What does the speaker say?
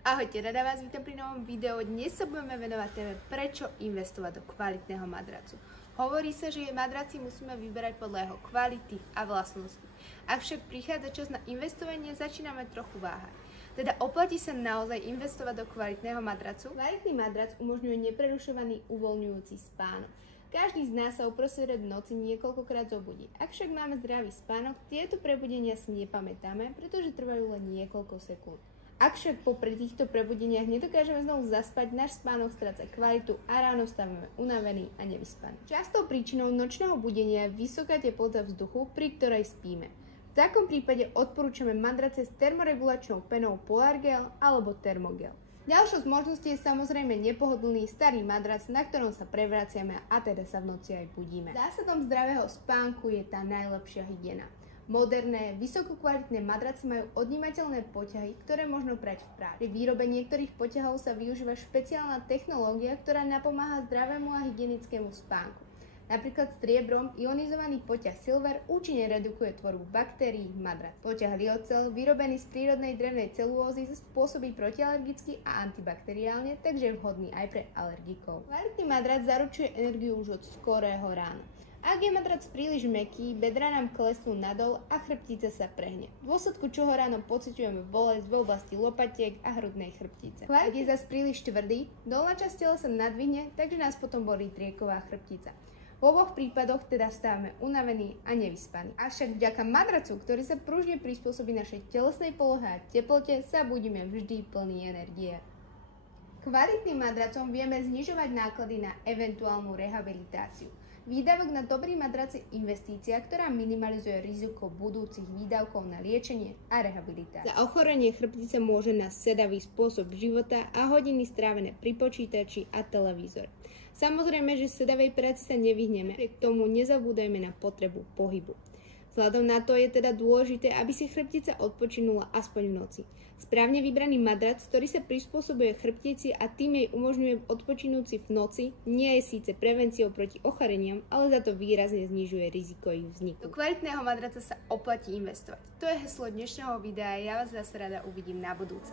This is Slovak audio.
Ahojte, rada vás vítam pri novom videu. Dnes sa budeme venovať téme, prečo investovať do kvalitného madracu. Hovorí sa, že madraci musíme vyberať podľa jeho kvality a vlastností. Ak však prichádza čas na investovanie, začíname trochu váhať. Teda oplatí sa naozaj investovať do kvalitného madracu? Kvalitný madrac umožňuje neprerušovaný uvoľňujúci spánok. Každý z nás sa uprostred noci niekoľkokrát zobudí. Ak však máme zdravý spánok, tieto prebudenia si nepamätáme, pretože trvajú len niekoľko sekúnd. Ak však popri týchto prebudeniach nedokážeme znovu zaspať, náš spánok stráca kvalitu a ráno vstávame unavení a nevyspaní. Častou príčinou nočného budenia je vysoká teplota vzduchu, pri ktorej spíme. V takom prípade odporúčame madrace s termoregulačnou penou Polargel alebo Thermogel. Ďalšou z možností je samozrejme nepohodlný starý madrac, na ktorom sa prevraciame a teda sa v noci aj budíme. Zásadom zdravého spánku je tá najlepšia hygiena. Moderné, vysokokvalitné madrace majú odnímateľné poťahy, ktoré možno prať v práci. Pri výrobe niektorých poťahov sa využíva špeciálna technológia, ktorá napomáha zdravému a hygienickému spánku. Napríklad striebrom ionizovaný poťah Silver účinne redukuje tvorbu baktérií v madraci. Poťah Lyocell, vyrobený z prírodnej drevnej celulózy, spôsobí protialergicky a antibakteriálne, takže je vhodný aj pre alergikov. Kvalitný madrac zaručuje energiu už od skorého rána. Ak je madrac príliš mäkký, bedrá nám klesnú nadol a chrbtica sa prehne, v dôsledku čoho ráno pociťujeme bolesť v oblasti lopatiek a hrudnej chrbtice. Ak je zas príliš tvrdý, dolná časť tela sa nadvihne, takže nás potom bolí trieková chrbtica. V oboch prípadoch teda vstávame unavení a nevyspaní. Avšak vďaka madracu, ktorý sa pružne prispôsobí našej telesnej polohe a teplote, sa budeme vždy plní energie. Kvalitným madracom vieme znižovať náklady na eventuálnu rehabilitáciu. Výdavok na dobrý madrac je investícia, ktorá minimalizuje riziko budúcich výdavkov na liečenie a rehabilitáciu. Za ochorenie chrbtice môže nás sedavý spôsob života a hodiny strávené pri počítači a televízore. Samozrejme, že sedavej práci sa nevyhneme, k tomu nezabúdajme na potrebu pohybu. Vzhľadom na to je teda dôležité, aby si chrbtica odpočinula aspoň v noci. Správne vybraný madrac, ktorý sa prispôsobuje chrbtici a tým jej umožňuje odpočinúci v noci, nie je síce prevenciou proti ochoreniam, ale za to výrazne znižuje riziko ich vzniku. Do kvalitného madraca sa oplatí investovať. To je heslo dnešného videa a ja vás zase rada uvidím na budúce.